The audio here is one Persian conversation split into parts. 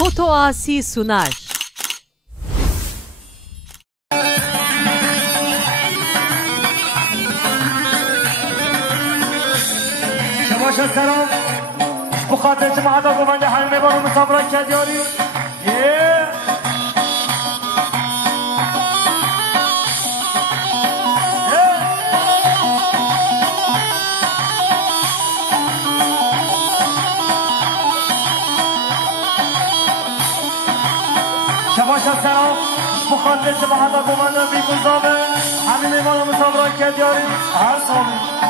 Foto Asi sunar. شباش السلام بخاطر جماعة قومنده حلمي بانو مسافرة كدياري شباش السلام بخاطر جماعة قومنده بيكون زابه حلمي بانو مسافرة كدياري هر صابي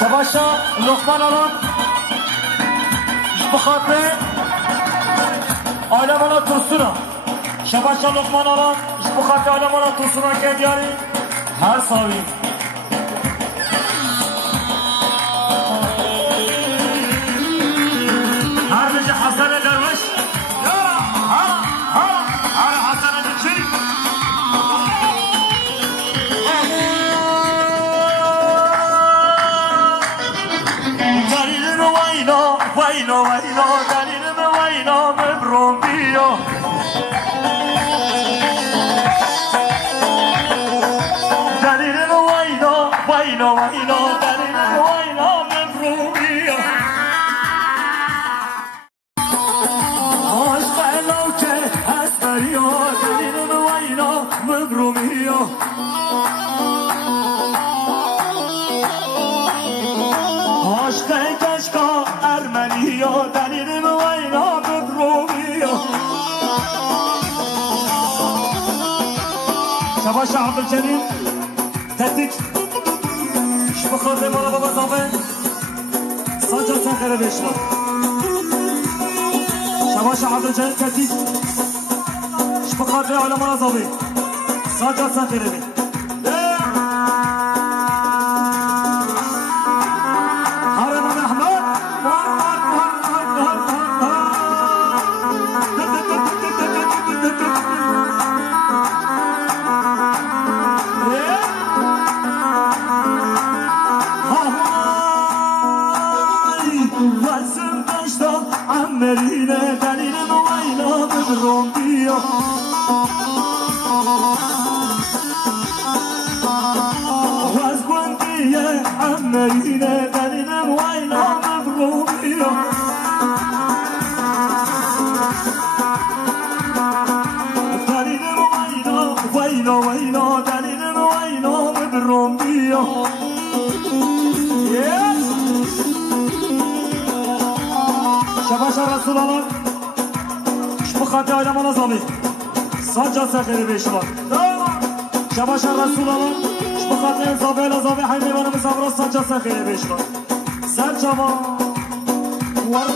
شباشا لقمان آرام بخاطر عالم آلا ترسونا شباشا لقمان آرام بخاطر عالم آلا ترسونا که دیاری هر ساوی هر بجه حسن دروش هر حسن دچی وينو دليل وينو مبرومبيو دليل وينو دليل وينو مبرومبيو عشق لو که اسبريو دليل وينو مبرومبيو عشق کشکا ارمنیو دلیل وینا ببرومیو شباش عبدالجلیل تدیک شبخاطر مالا بابا زامن ساجا سخره بشنا شباش عبدالجلیل تدیک شبخاطر عالم مالا زامن ساجا سخره بشنا مرینه دلیل وینا ببرم بیا واز گوندیه مرینه دلیل وینا ببرم بیا دلیل وینا دلیل وینا ببرم بیا شباش رسول الله بخاطر عالم نظامی ساجا سخیری بیشتر شباش رسول الله بخاطر زابل زابل حیمی بانم مسافر ساجا سخیری بیشتر سرچما ور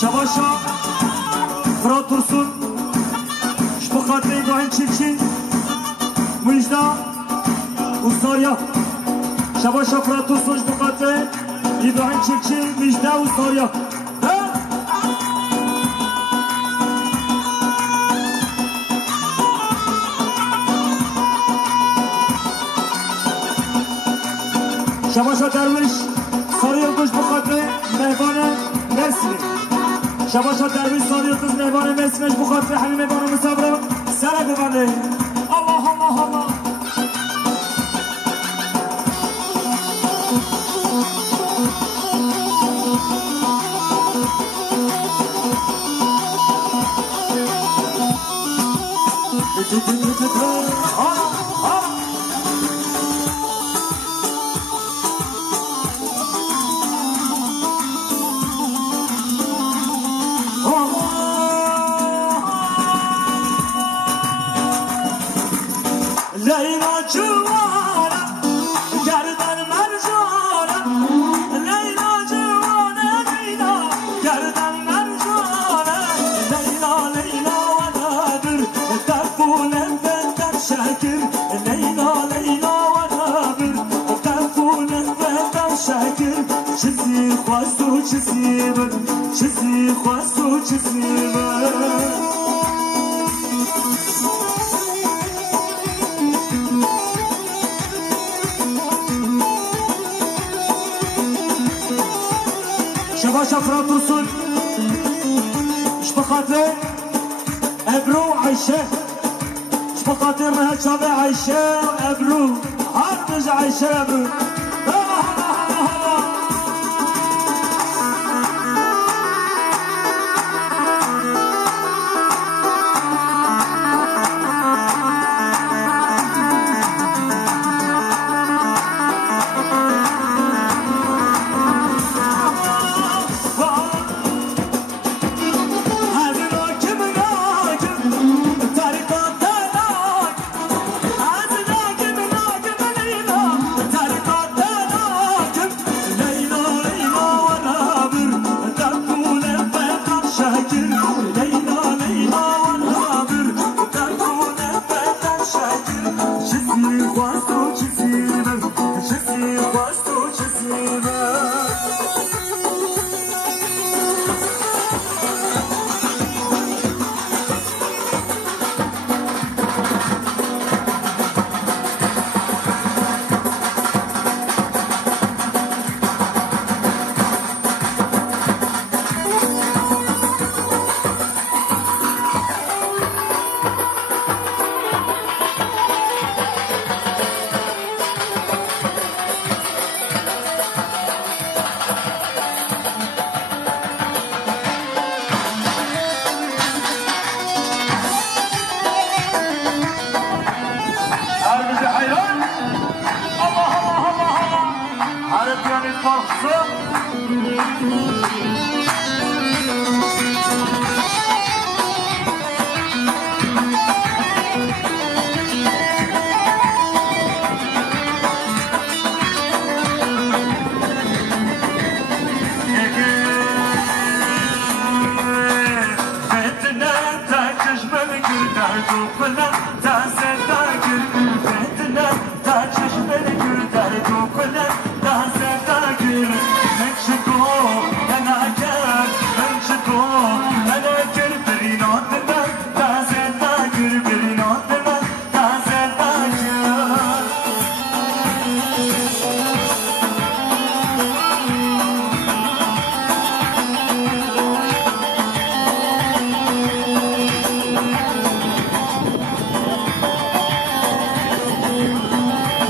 شباشا فرات ترسون شبو خاطر ابراهیم چیلچین مجدا و ساریا شباشا فرات ترسون شبو خاطر ابراهیم چیلچین مجدا و ساریا شباشا درویش ساریا گوش بخاطر مهبان مرسی شباشا درویش ساریا گوش مهبان مرسی بخاطر همین مهبان مصابره سر ببنده الله الله الله Leyla civana, gerdan mercana. Leyla civana, Leyla, gerdan mercana. Leyla, Leyla vanadır, tefun enfetten şekil. Leyla, Leyla vanadır, tefun enfetten şekil. Çizi xwastu çizi ben, çizi xwastu çizi ben. شباشا فرات ترسون شبو خاطر ابرو عيشه شبو خاطر هالشابي عيشه ابرو هرمج عيشه ابرو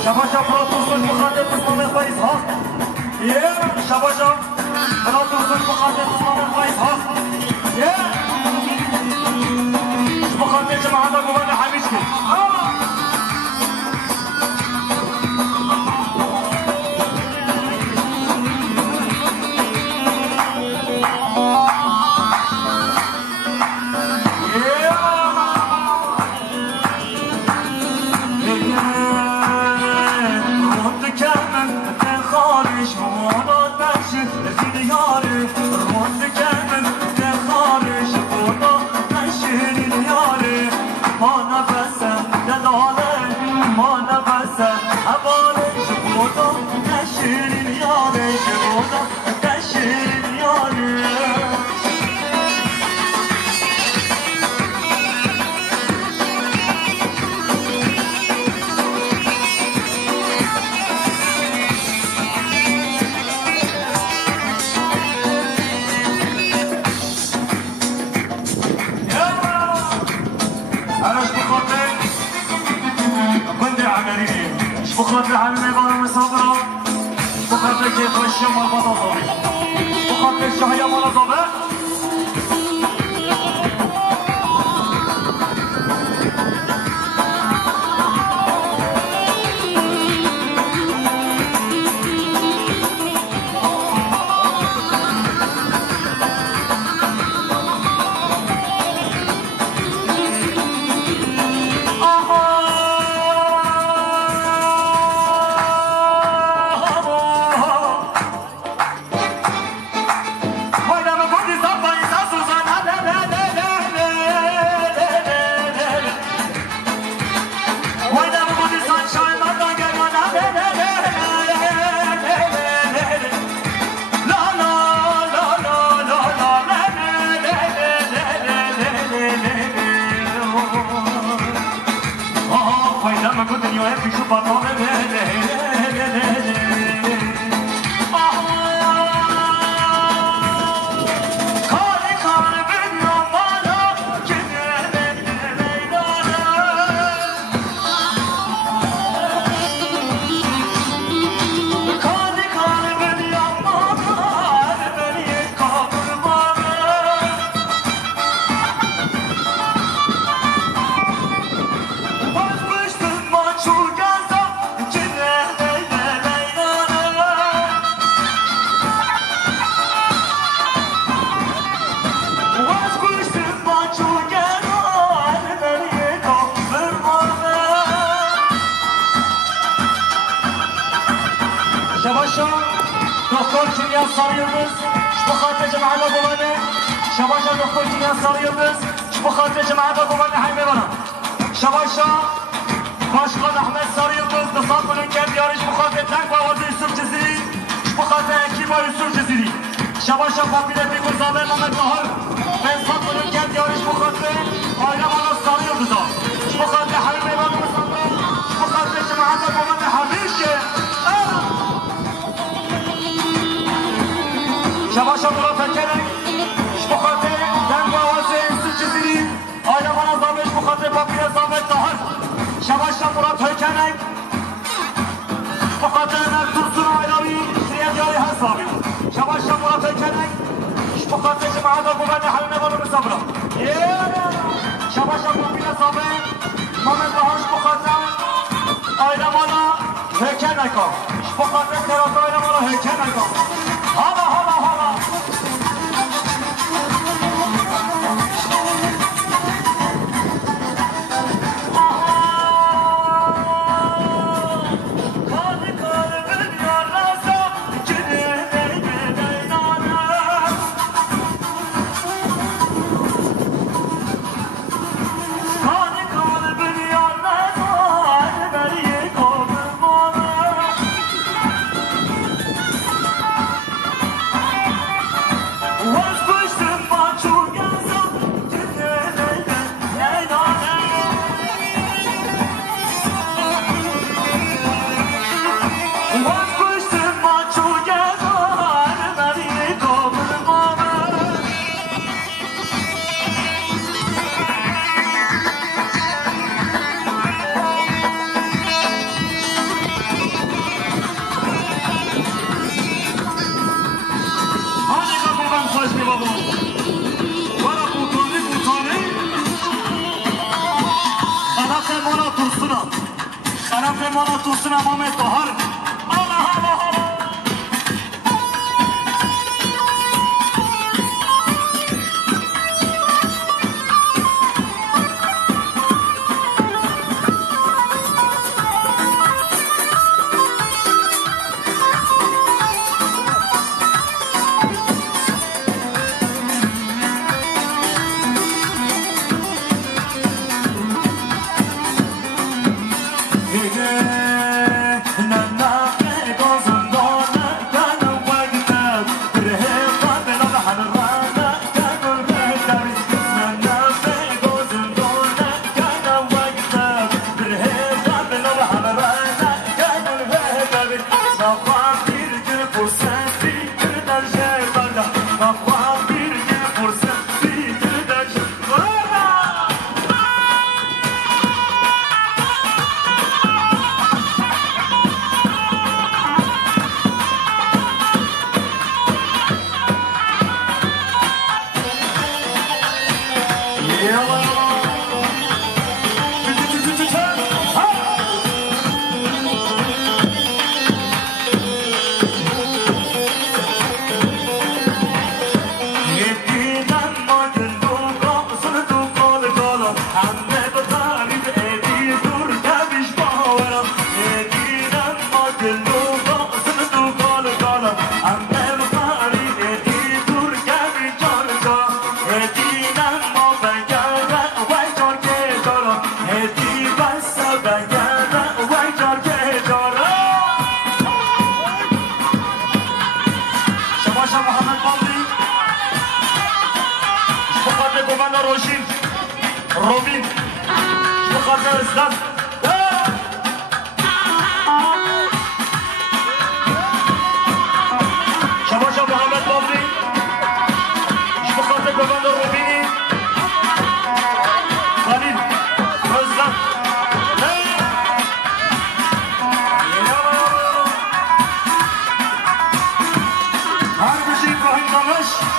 شباشا فرات ترسون مخاطب اسلام الفايز ها شباشا فرات ترسون مخاطب اسلام الفايز ها مخاطب جماعة قوانا حميشكي خارج مانا نشد خیلی یاره روز کردن خاطر همه بارم صبرا به خاطر که خوشی مال باد آزابه به خاطر شاهی مال آزابه شباشا دکتر کیان ساریلدز به خاطر جماعت قومت همه برام شباشا باشقان احمد ساریلدز دسات کنن کرد یارش به خاطر تنگ و آواز یوسف جزیری به خاطر اکیبا یوسف جزیری شباشا پاپیده بیگو زابه محمد نهار دسات کنن کرد یارش به خاطر آینا مالا ساریلدز به خاطر همه برام به خاطر جماعت قومت همیشه شباشا مرافع کرد بخاطر دنگ آواز یوسف جزیری آینا مالا زابش بخاطر پاپیر زابه دهار شباشا مراد هیکنک بخاطر نرتورسون آیلاوی شریعت یاری هست زابی شباشا مراد هیکنک بخاطر جماعت قومت حلمه بانو بسابرا شباشا پاپیر زابه مامن دهارش بخاطر آینا مالا هیکنک بخاطر تراس آینا مالا هیکنک حالا حالا حالا خلاف مالا توسنا مامت بهار آلا حالا حالا na na شباشا محمد باندی بخاطر گومنده روشین روبین بخاطر ازداد شباشا محمد باندی بخاطر گومنده روبینی خلیل ازداد هر بشی ابراهیم دمش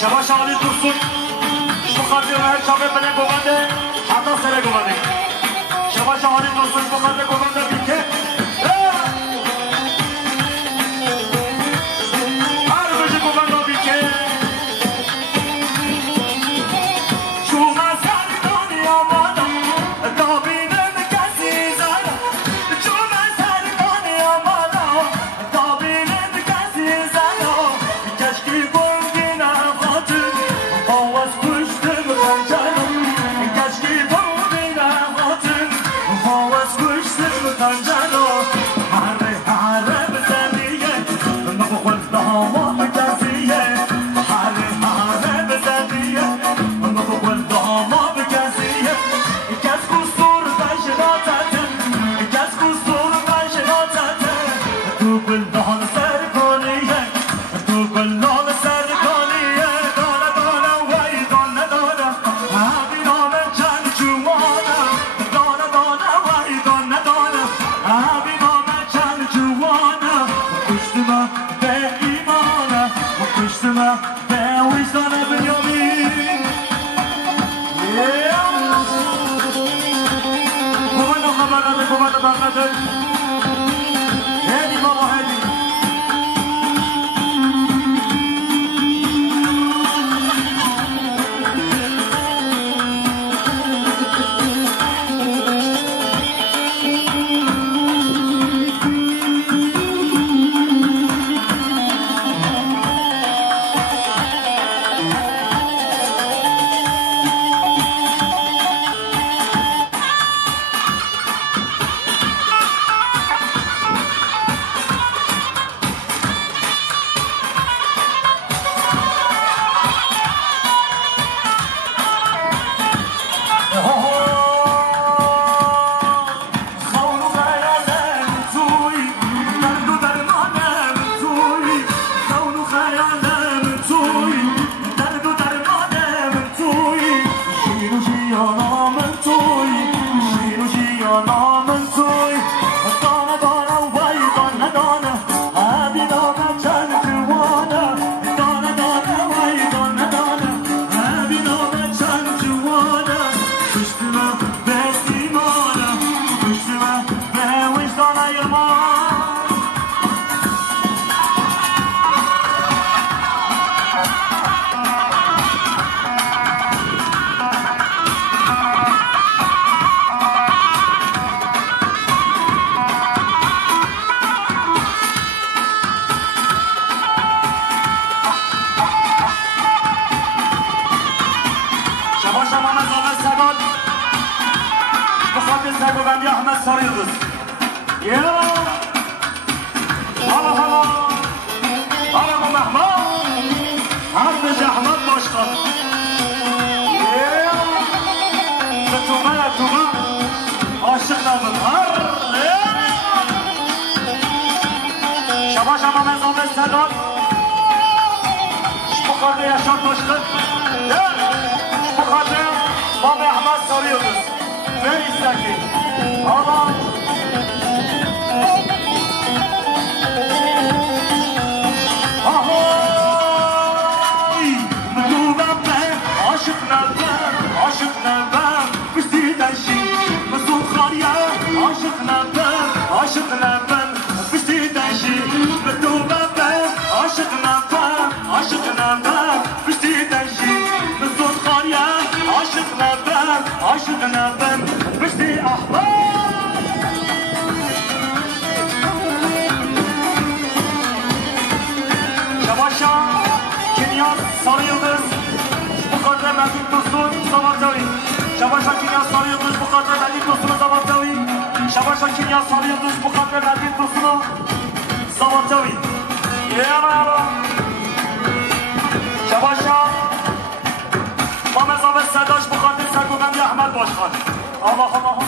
شباش علی دوستون بخاطر هر شبه بله گوانده حتی سره گوانده شباش علی دوستون بخاطر گوانده بیکه هر بجه گوانده بیکه شومه سر دنیا مانا دابینم کسی زانا شومه سر دنیا مانا دابینم کسی زانا کشکی سرگوبندی احمد ساریلدوز یا حالا حالا با محمد هر بشه احمد باشقا یا به تومه عاشق نبود هر yaşam taşkın. Bu kadın Mami Ahmet Sarıyıldız. Ve İstaki. Allah. Ahoy! Mutlu'dan ben, aşıklar ben, aşıklar ben. Müstiden şin, Mesut ya, aşıklar ben, aşıklar ben. Müstiden şin, Mutlu'dan ben, aşıklar ben, aşıklar ben. Müstiden şin, Mesut ya, aşıklar ben, aşıklar ben. Müsti ahbab. Şabaşa, Kinyas, Sarıyıldız, bu kadar Mehmet Dursun, Zamantavi. Şabaşa, Kinyas, Sarıyıldız, bu kadar Mehmet Dursun'u Zamantavi. Şabaşa, Kinyas, Sarıyıldız, bu kadar Mehmet Dursun'u Zamantavi. Yana yana. Şabaşa, Mehmet Zabet Serdaş, bu kadar Serkobendi Ahmet Başkan. Allah Allah Allah.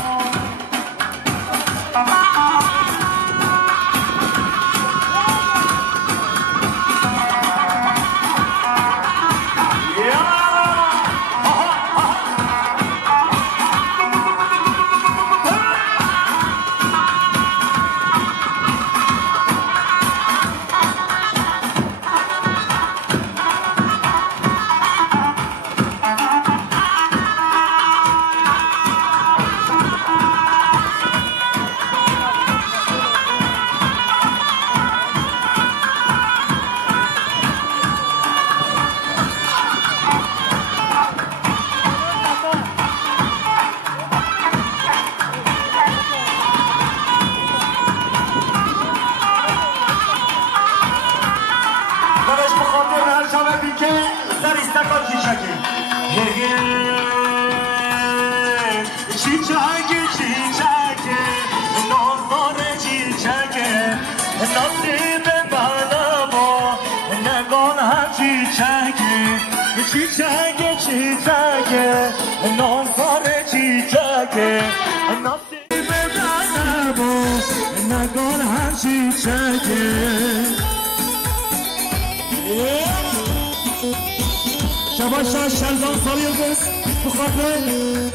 Şabaşa Şerzan Sarıyıldız, bu kadar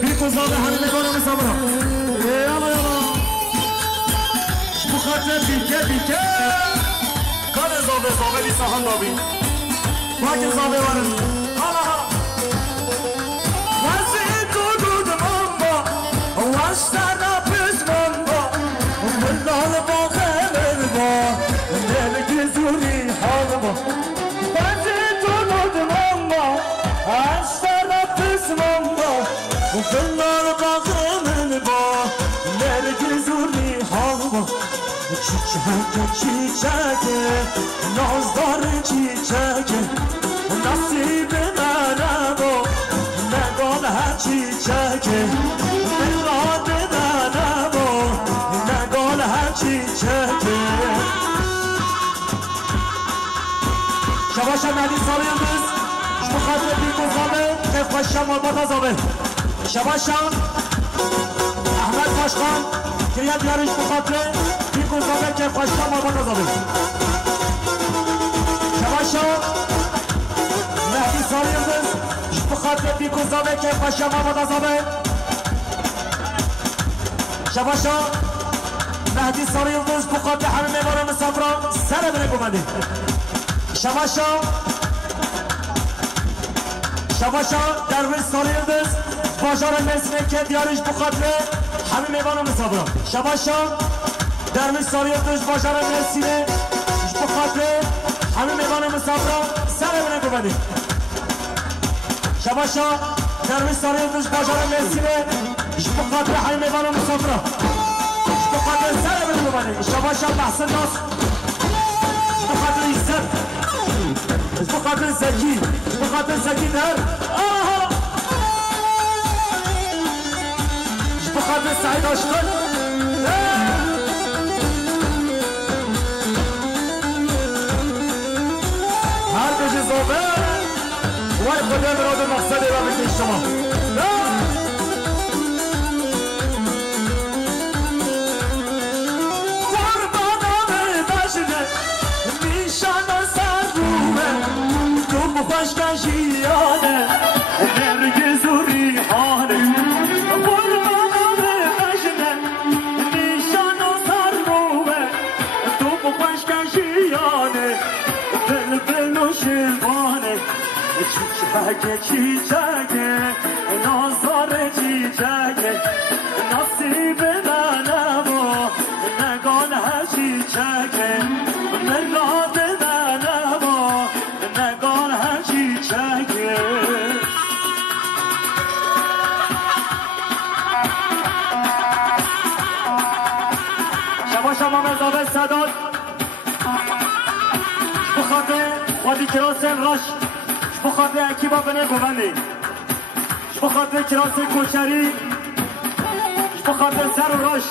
bir kızlarla Halime Gönlümüz Sabra. Yala yala. Bu kadar bilke. Kane zabe bir sahan abi. Bakın zabe varın. Hala. Vazit durdum amma, vaştana pizmanda. Bunlarla bakılır ba, nelki zuri halma. Vazit durdum amma, vaştana pizmanda. Bunlarla bakılır ba, nelki zuri halma. Çiçek, nazlar çiçek, nasibime ne bu, ne gol her çiçek, miradime ne bu, ne gol her çiçek. Şabaşa Mehdi Sarıyıldız, şu kadar bir kuzanı, tek başlam olmaz abi. Şabaşa Ahmet Başkan, Kiryat yarış bu kadar. Bir kuzada ki baştan olmaz abi. Şabaşa Mehdi Sarıyıldız, bu kadar bir kuzada ki baştan olmaz abi. Şabaşa Mehdi Sarıyıldız, bu kadar Hamime Varımı Sabra serebine kumadi. Şabaşa Derviş Sarıyıldız, Başarı Mesleket yarış bu kadar Hamime Varımı Sabra. Şabaşa Derviş Sarıyıldız, Başarı Mesleği, bu kadar Hamime Varımı Sabra serebine kumadi. Şabaşa Derviş Sarıyıldız, Başarı Mesleği, bu kadar Hamime Varımı Sabra. Bu kadar serebine kumadi. Şabaşa Mahsen Nas, bu kadar İzzet, bu kadar Zeki, bu kadar Zeki der. Bu kadar Said Aşkın. Her gece zobe, vay Kudem Radyo Maksadı ve Bitti İştama. خوش کشیانه نرگز و ریحانه قربانم بشنه نیشان و سروه تو خوش کشیانه بلبل و شیوانه چیچکه چیچکه نازار چیچکه نصیب منم و نگان هر چیچکه مراد منم و نگان هر چیچکه شما شما مزابه صداد بخاطر خودی کراسن راش بخاطر اکیبا بنه گوونده بخاطر کراسن کوچری بخاطر سر و راش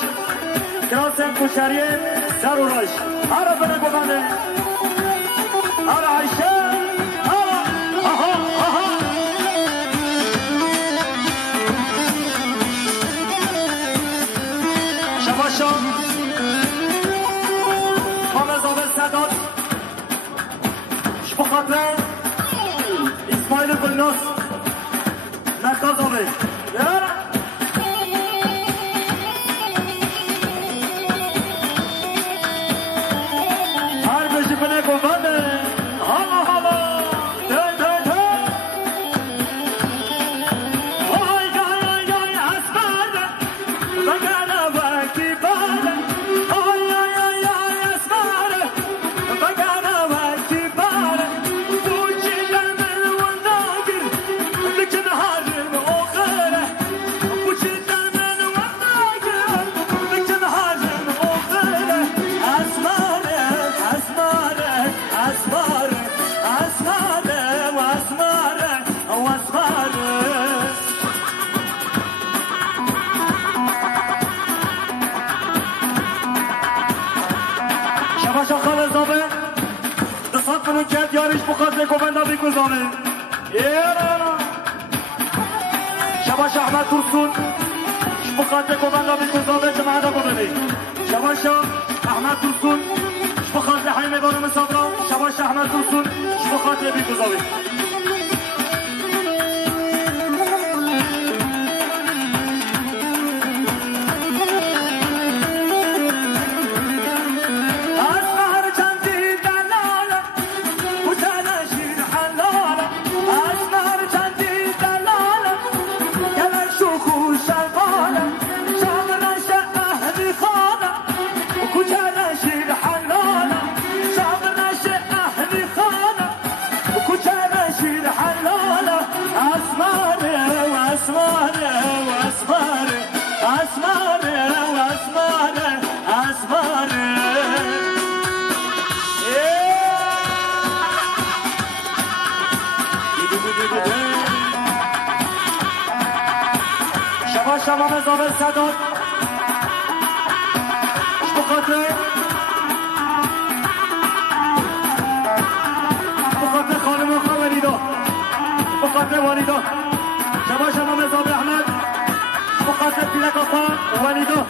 کراسن کوچری سر و راش هر بنه گوونده هر عیشه آها شباشا مامزابه صداد بخاطر اسماعیل گلناس مرکزابه هر بشی بنه گوانده حالا حالا های اسمر بگره وکی بره های اسمر بگره وکی بره بوچی درمن و ناگر بکن هرم آخره بوچی درمن و ناگر بکن هرم آخره اسمره اسمره اسمره اسمره و اسمره و اسمره شباشا خالصابه دستات کنون کرد یارش بخاطر گوونده بگذاره شباشا احمد ترسون بخاطر گوونده بگذاره جمعه دا گوونده شباشا احمد ترسون بخاطر حیمه بانم صبران شباشا احمد ترسون بخاطر بگذاره شما مزابه صداد بخاطر خانم آقا ولیدا بخاطر والیدا شما مزابه احمد بخاطر پیلک آقا ولیدا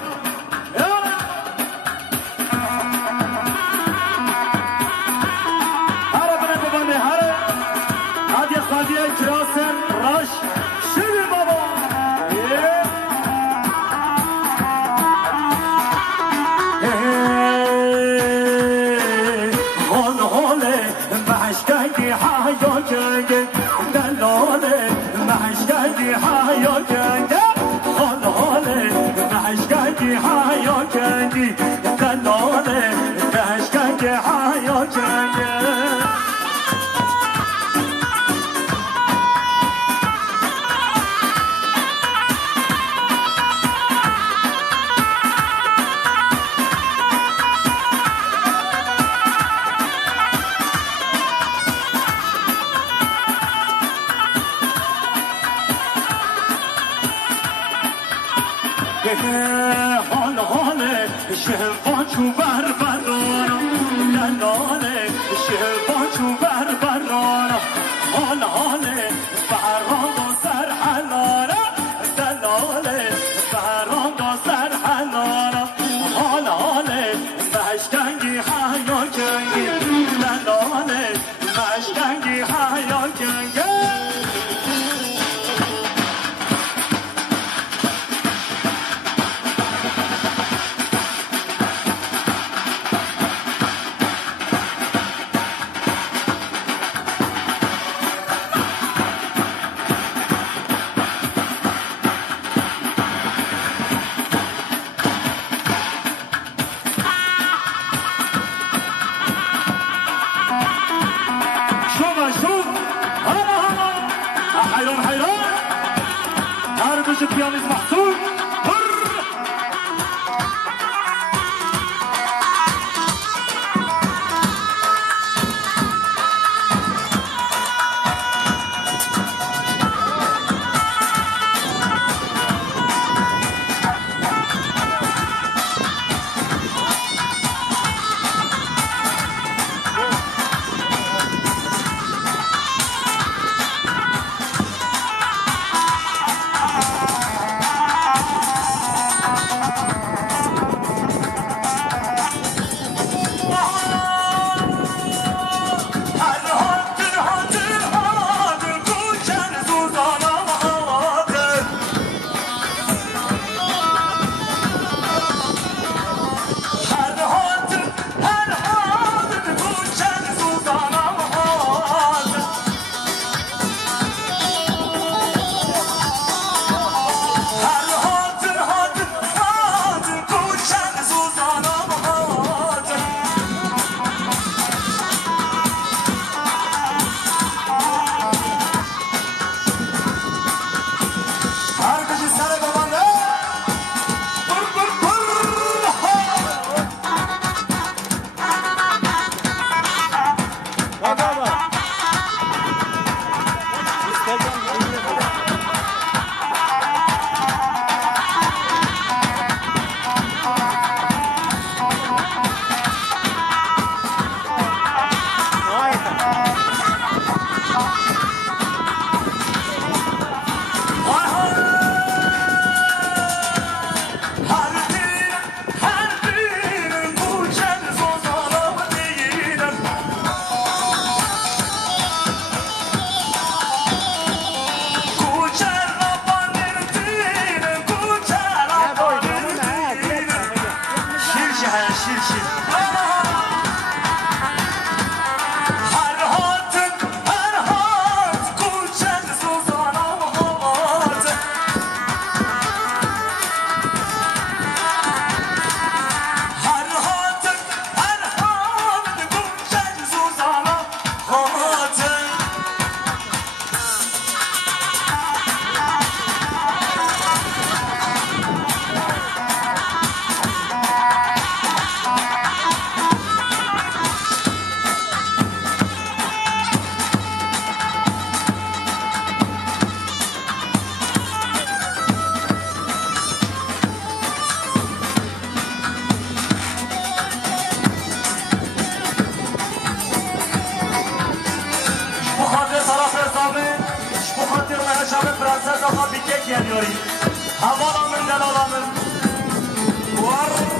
هره بنه ببنده هره هدیه خادیه کراسن راش شیری بابا جنگ دلاله محشگی حیا جنگ خاله محشگی حیا جنگی دلاله محشگی حیا جنگ حاله شهوان چو بر برارم دلاله شهوان چو بر برارم حاله برام و سر حلارم دلاله برام و سر حلارم حاله مشکنگی حیا کنگی دلاله مشکنگی حیا شیر شیر Prenses Ağa bir kek geliyor. Havalanın delalanın. Varra.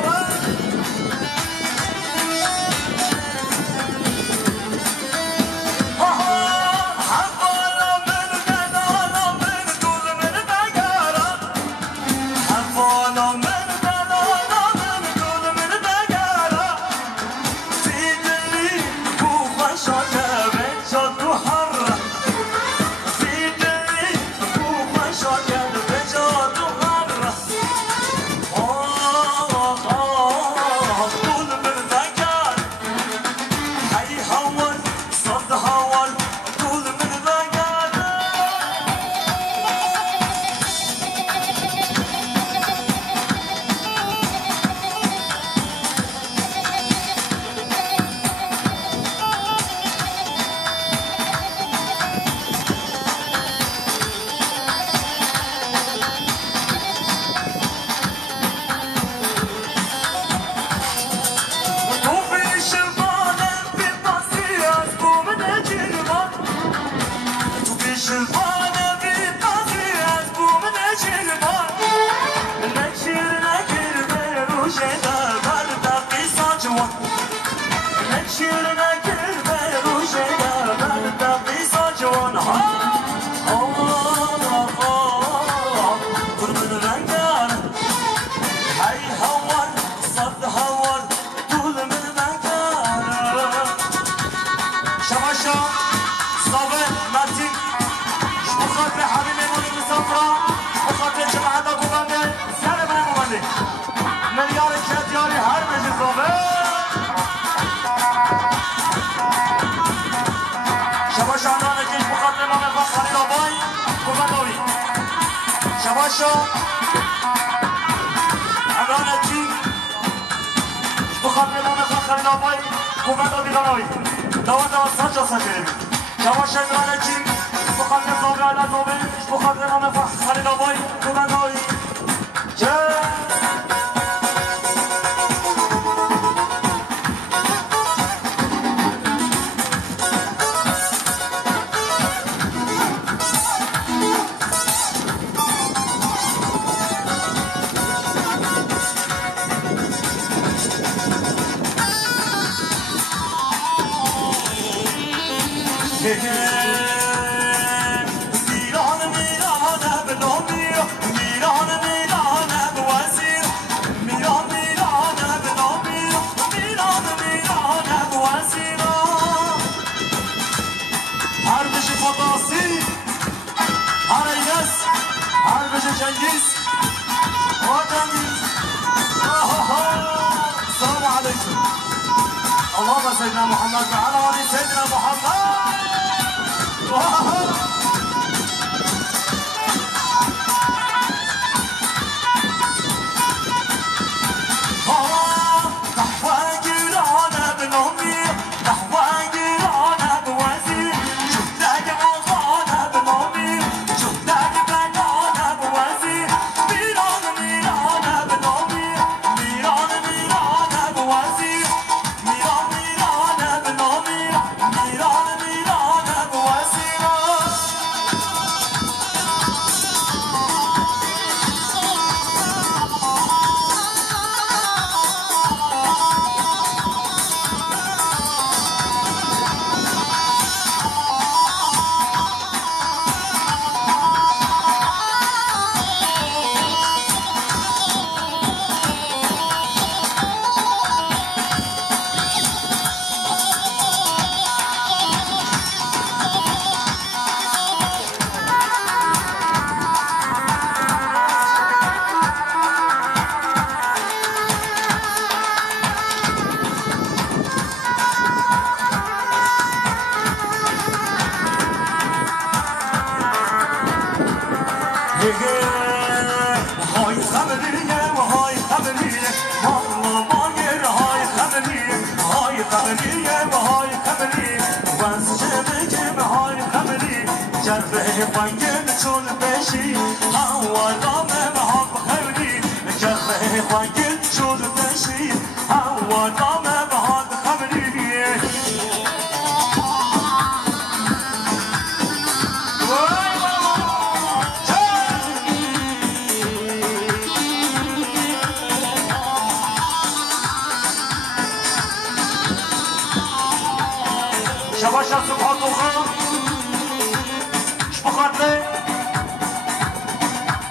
شباشا عمرانتي بخاطر ما نفخر ناباي كوفادا بيغانوي دوات ساجا ساجري شباشا عمرانتي بخاطر زوجة على زوجة بخاطر ما نفخر ناباي كوفادا اللهم سيدنا محمد وعلى ولي سيدنا محمد خوانگل چون بشی هوا به ها بخبری کفه خوانگل چون بشی هوا به ها بخبری شباش سبحان الله شبخاطر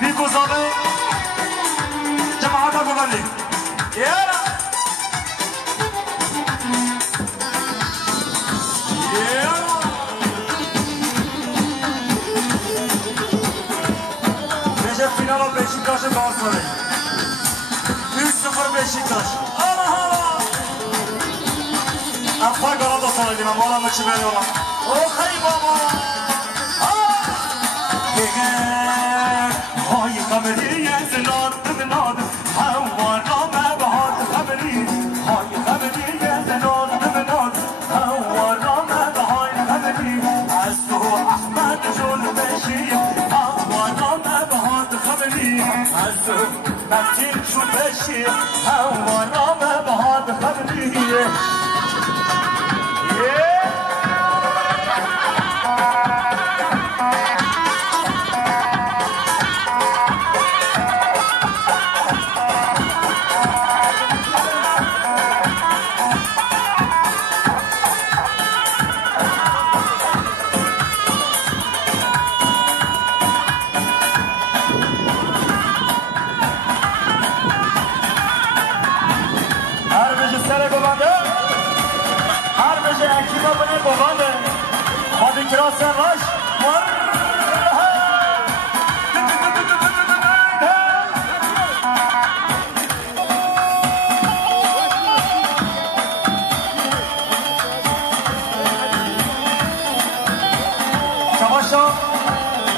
بيكو زابي جماعة ابو غالي يلا يلا نجا فينال بشيكتاش Galatasaray 3-0 Beşiktaş Allah Allah Afar Galatasaray diyeyim ama oranın içi veriyorlar Okay baba های خبری از ناد به ناد هوارامه به هات خبری های خبری از ناد به ناد هوارامه به های خبری از تو احمد جون بشی هوارامه به هات خبری از تو متین شو بشی هوارامه به هات خبری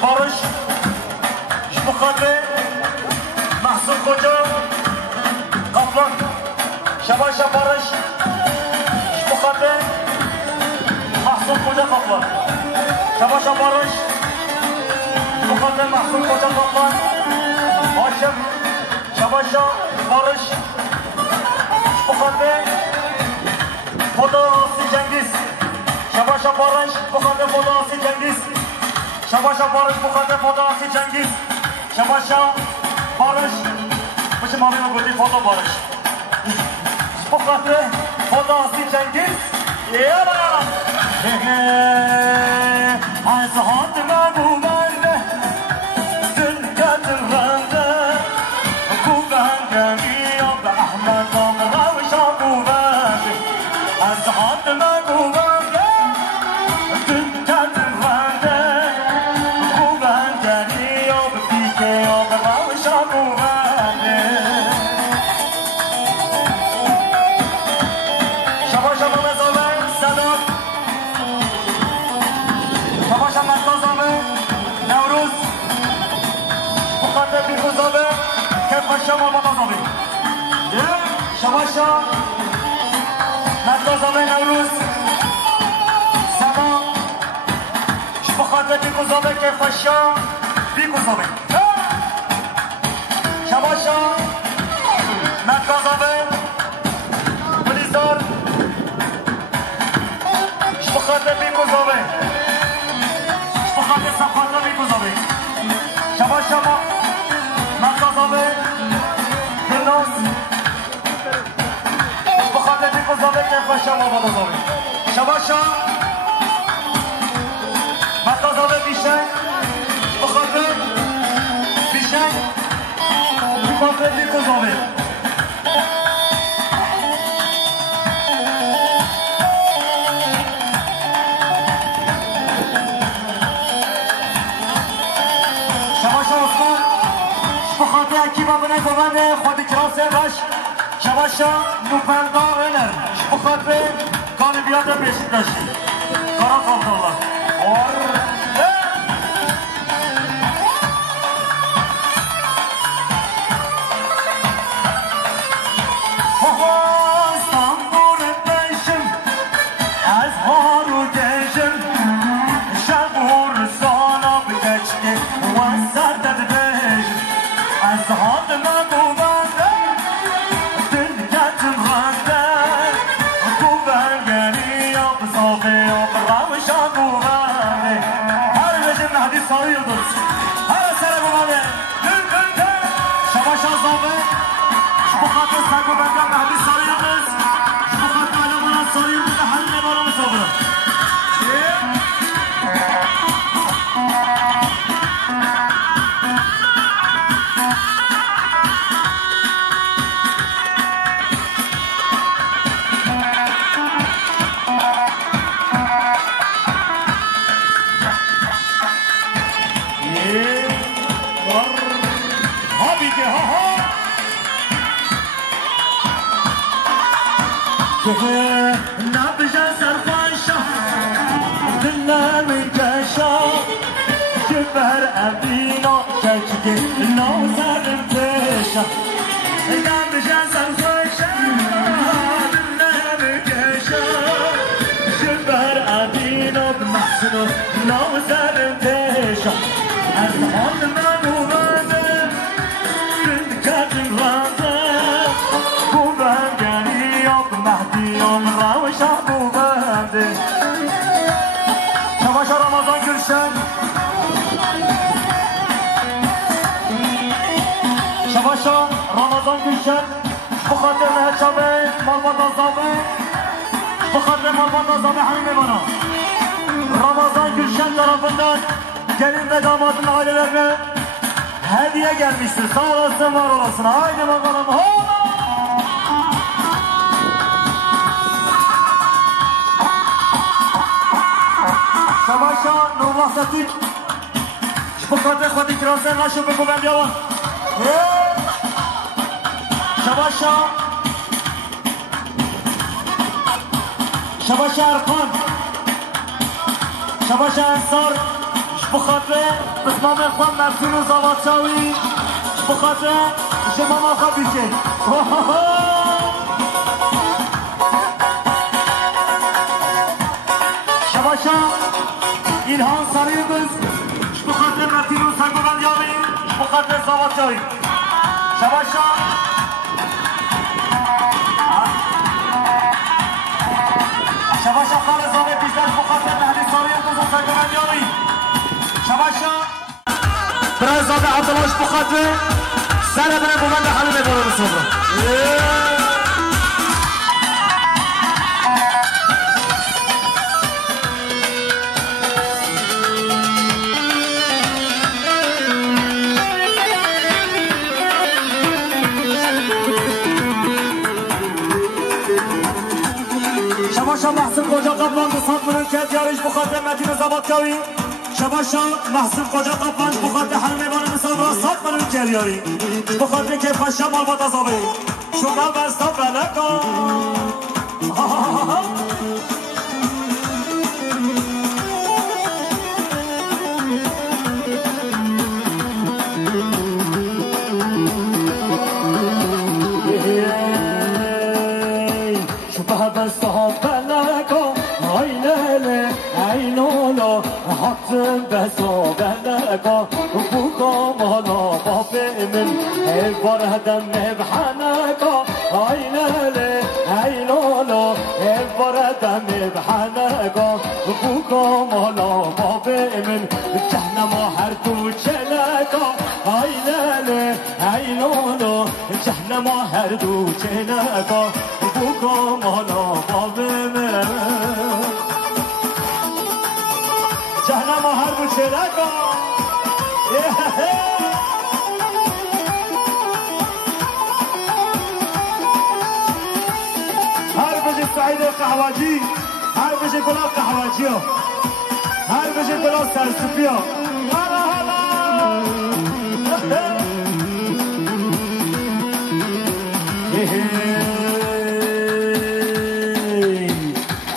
Barış Şmukadre Mahsun Koca Kaplan Şabaşa Barış Şmukadre Mahsun Koca Kaplan Şabaşa Barış Şmukadre Mahsun Koca Kaplan Haşim Şabaşa Barış Şmukadre Fotoğrafı Cengiz Şabaşa Barış Şmukadre Fotoğrafı Cengiz Şabaşa Barış Mukadder fotoğrafı Cengiz Şabaşa Barış Başım abime koyduğu foto Barış Mukadder fotoğrafı Cengiz Yala Az hatıma bu bende Dün katır bende Bu bende Miyo be Ahmet Ağla ve şabu bende Az hatıma bu bende Dün katır bende شباشا نتازمه نوروز سما شبخاطر بیگذابه که فشا بیگذابه شباشا نتازمه بلیزار شبخاطر بیگذابه شبخاطر سفاطر بیگذابه شباشا نتازمه دلناز بخاطر بیگذابه که فشا ما بادازابه شباشا نتازمه بیشه بخاطر بیشه بخاطر بیگذابه بخاطر کی با بنه گوانه خودی کلاس باش شباشا نوپندا önер بخاطر galibiyat Beşiktaş kara kaldılar از هارو دژم شب و روزانا بگه خاطر سگ و بندم مهدی سالی یونس شما خاطر علمان سالی یونس حل نبارا مصابرم نبجه سرفاشا دلنا من جاشا جبهر أبينا كجدي نوزر بتشا نبجه سرفاشا دلنا من جاشا جبهر أبينا بمحسنو نوزر بتشا أزمان من وغادر كنت كاتم غادر وبهجاني مهديون راوش ابو بهدي شباش رمضان گلشن شباش رمضان گلشن بخاطر نهشابه مالبات آزابه بخاطر مالبات آزابه همین میمانا رمضان گلشن طرفından gelin ve damadın ailelerine hediye gelmiştir. Sağ olasın, var olasın. Haydi bakalım. شباشا نوبه ستیک بخاطر خودی کراسه نشو بگو بند یاوان شباشا شباشا ارقان شباشا انصار بخاطر بسمام اخوان مرسول و زواتشاوی بخاطر جمام آخا بیشه شباشا İlhan Sarıyıldız bu kadar Mertino Sagoban Yami bu kadar Zavatçay Şabaşa Şabaşa Khalezade bizler bu kadar Mehdi Sarıyıldız Sagoban Yami Şabaşa Birazade Abdulaş bu kadar Serebine bu bende halime doğru sonra شباشا محسن قجا قبلان بسات منون که دیارش بخاطر مدین زبادکاوی شباشا محسن قجا قبلان بخاطر حرمیبان مثال را سات منون که دیاری بخاطر که خشم مالبات ازابه شما برستا بلکا حتم بسابنكا وفوقا مالا بابي من البر هدم بحنكا عينالي عينالا البر هدم بحنكا وفوقا مالا بابي من جهنم هردو چلكا عينالي عينالا جهنم هردو چلكا وفوقا مالا بابي من جهنم هر دو چلکا هر بجه سعید قهواجی هر بجه گلاب قهواجی هر بجه گلاب سرسفی هلا هلا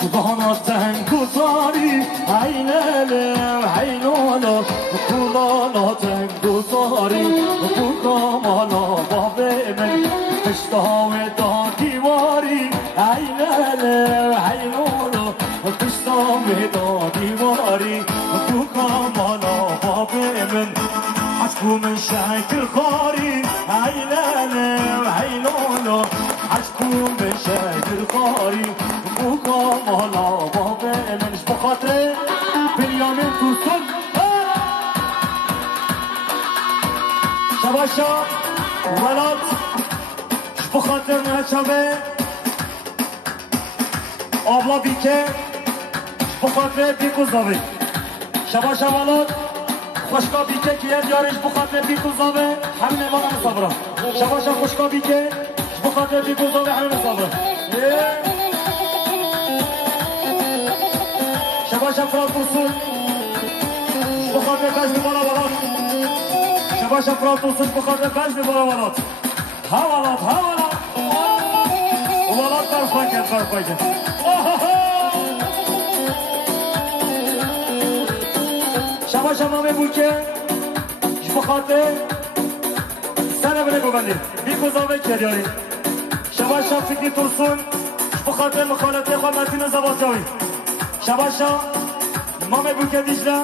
خدانا تنگوزاری عیناله عینالا کلانا تنگوزاری بکامالا بابه من پشتاو دا دیواری عیناله عینالا پشتاو دا دیواری بکامالا بابه من عشقو من شکل خاری عیناله عینالا عشقو من شکل خاری بکامالا بابه منش بخاطر بنیامین توسن شباشا ولاد بخاطر چمه آبلا بیکه بخاطر بیکوزاوی شبا شوالات خوشکا بیکه که یه دیارش بخاطر بیکوزاوی همین ایمان هم صبرم شبا شب خوشکا بیکه بخاطر بیکوزاوی همین صبرم شبا شب فرات برسون بخاطر بجد بالا ولات شبا شب فرات برسون بخاطر بجد بالا ولات هاولات هاولات ولات برخواه کرد برخواه کرد شما شما بگو که بخاطر سر بره ببندید بیگذابه کردیاری شما شما فکری ترسون بخاطر مخالطه خواه مرتین زباطیاوی شما شما ما بگو که دیجله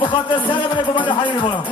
بخاطر سر بره ببنده حیوی بالا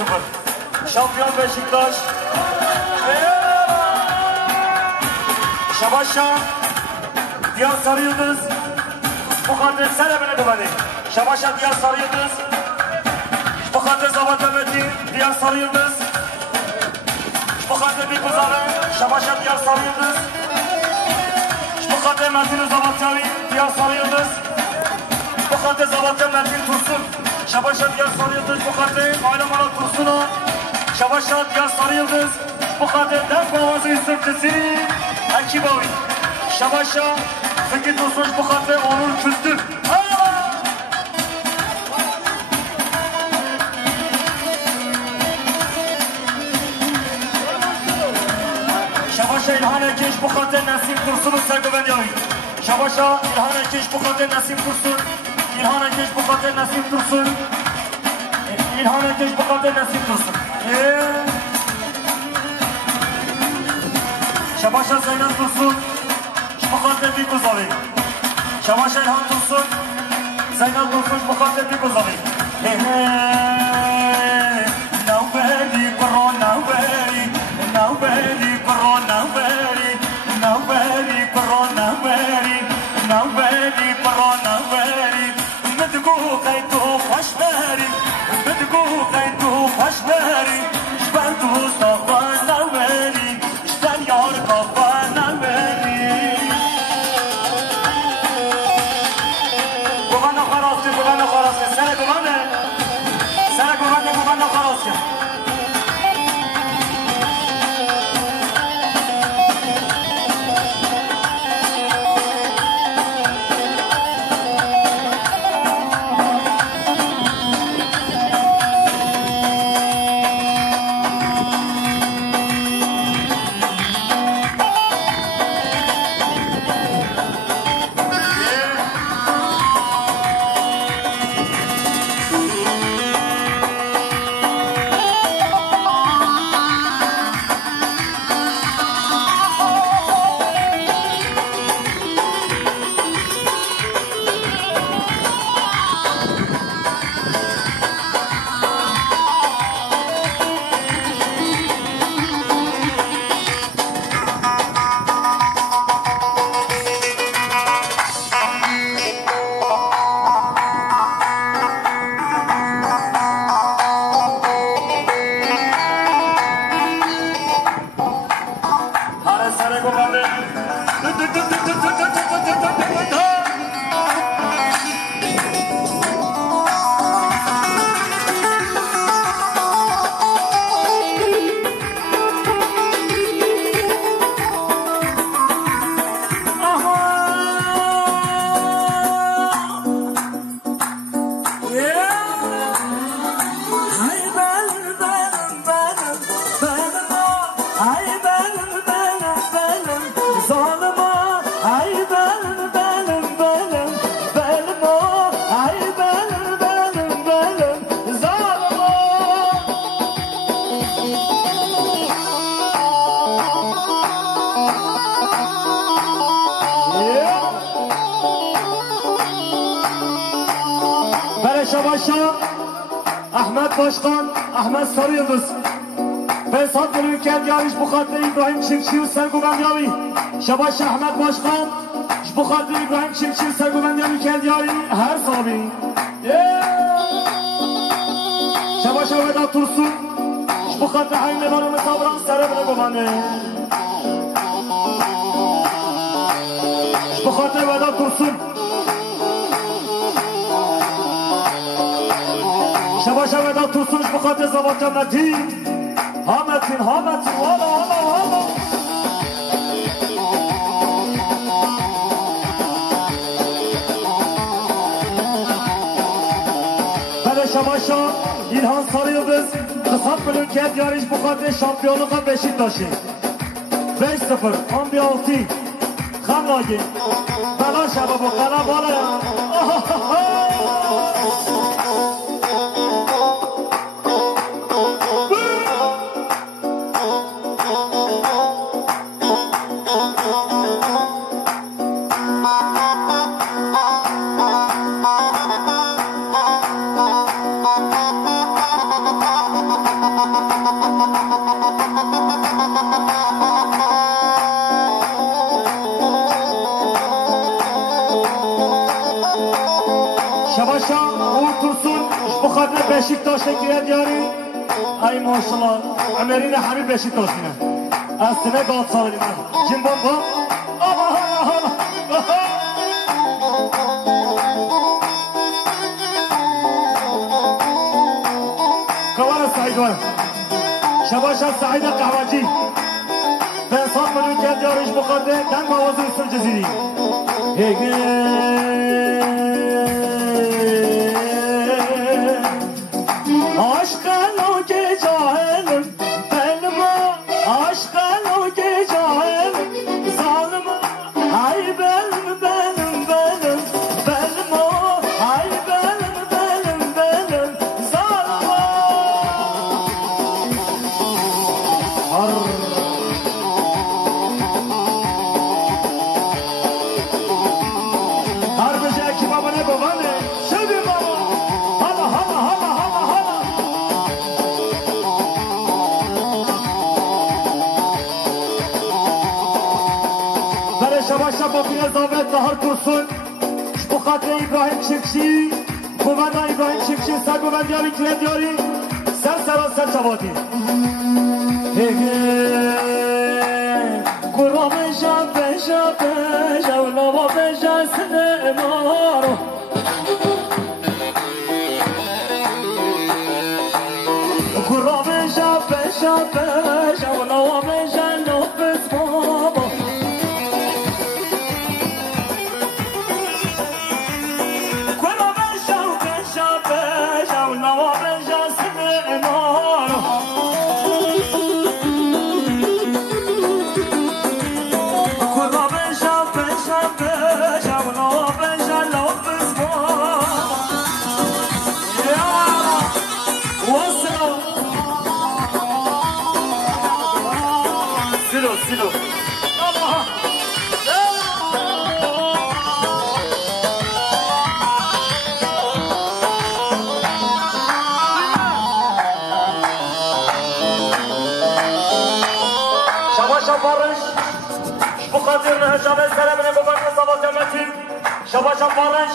صفر شامپیون بشیکتاش شباشا دیار ساری یلدز بخاطر سر بینه ببنی شباشا دیار ساری یلدز بخاطر زباط مدی دیار ساری یلدز بخاطر بیگذاره شباشا دیار ساری یلدز بخاطر مدین زباطیاوی دیار ساری یلدز بخاطر زباط مدین ترسون شباشا دیار ساری یلدز بخاطر آیلا مالا ترسونا شباشا دیار ساری یلدز بخاطر دست بوازوی سرکسیری اکی باوی شباشا فکر ترسونش بخاطر آنون کستر شباشا الهان اکیش بخاطر نسیم ترسون و سرگوبندی آوی شباشا الهان اکیش بخاطر نسیم ترسون الهان اکیش بخاطر نسیم ترسون الهان اکیش بخاطر نسیم ترسون شباشا زینان ترسون بخاطر بیگذاری شباشا الهان ترسون زینان ترسون بخاطر بیگذاری نوبری برو نوبری نوبری برو نوبری نوبری برو نوبری نوبری برو نوبری بدگو قیدو خوش بری بدگو قیدو خوش بری شبر دوست آقا نوبری شبر یار آقا نوبری گوانه خراستی سر گوانه گوانه خراستی شباشا احمد باشقان احمد ساری یلدز فیصد ملوکت یاریش بخاطر ابراهیم چمچی و سرگوبندیاوی شباش احمد باشقان بخاطر ابراهیم چمچی و سرگوبندیاوی کرد یاری هر صابی شباش ودا ترسون بخاطر حین بانو مصابران سره بنگوبنده بخاطر ودا ترسون شباش ودا ترسونش بخاطر زبان متین هامتین والا بله شباشا ایلهان ساری یلدز قسمت ملوکیت یاریش بخاطر شامپیونلوقا بشیکتاشی 5-0 آنبیالتی خملاگی بلا شبابو قلا بالا شباشا اون ترسون بخاطر بشیکتاش گیرد یاری ای ماشالله امرین حبیب بشیکتاش بینه از سنه داد سالی من جنبان با قوار سعید وار شباشا سعید قهوجی به انسان ملوکت یاریش بخاطر دن موازی اسم جزیری شباشا با بیر زاوید نهار کرسون بخاطر ابراهیم چمچی گووندا ابراهیم چمچی سرگووندیاوی کلیدیاری سر شبادی قرام شب ولوا بجا سنه مارو قرام شب ولوا بجا نوبت بابا سلو شباشا بارش بخاطر نهجابه سلامه ببرد صبات متین شباشا بارش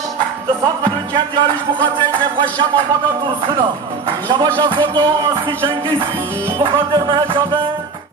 دستات ملوکیت یاریش بخاطر نخوشم آمادا درستنا شباشا خودو آسی جنگیز بخاطر نهجابه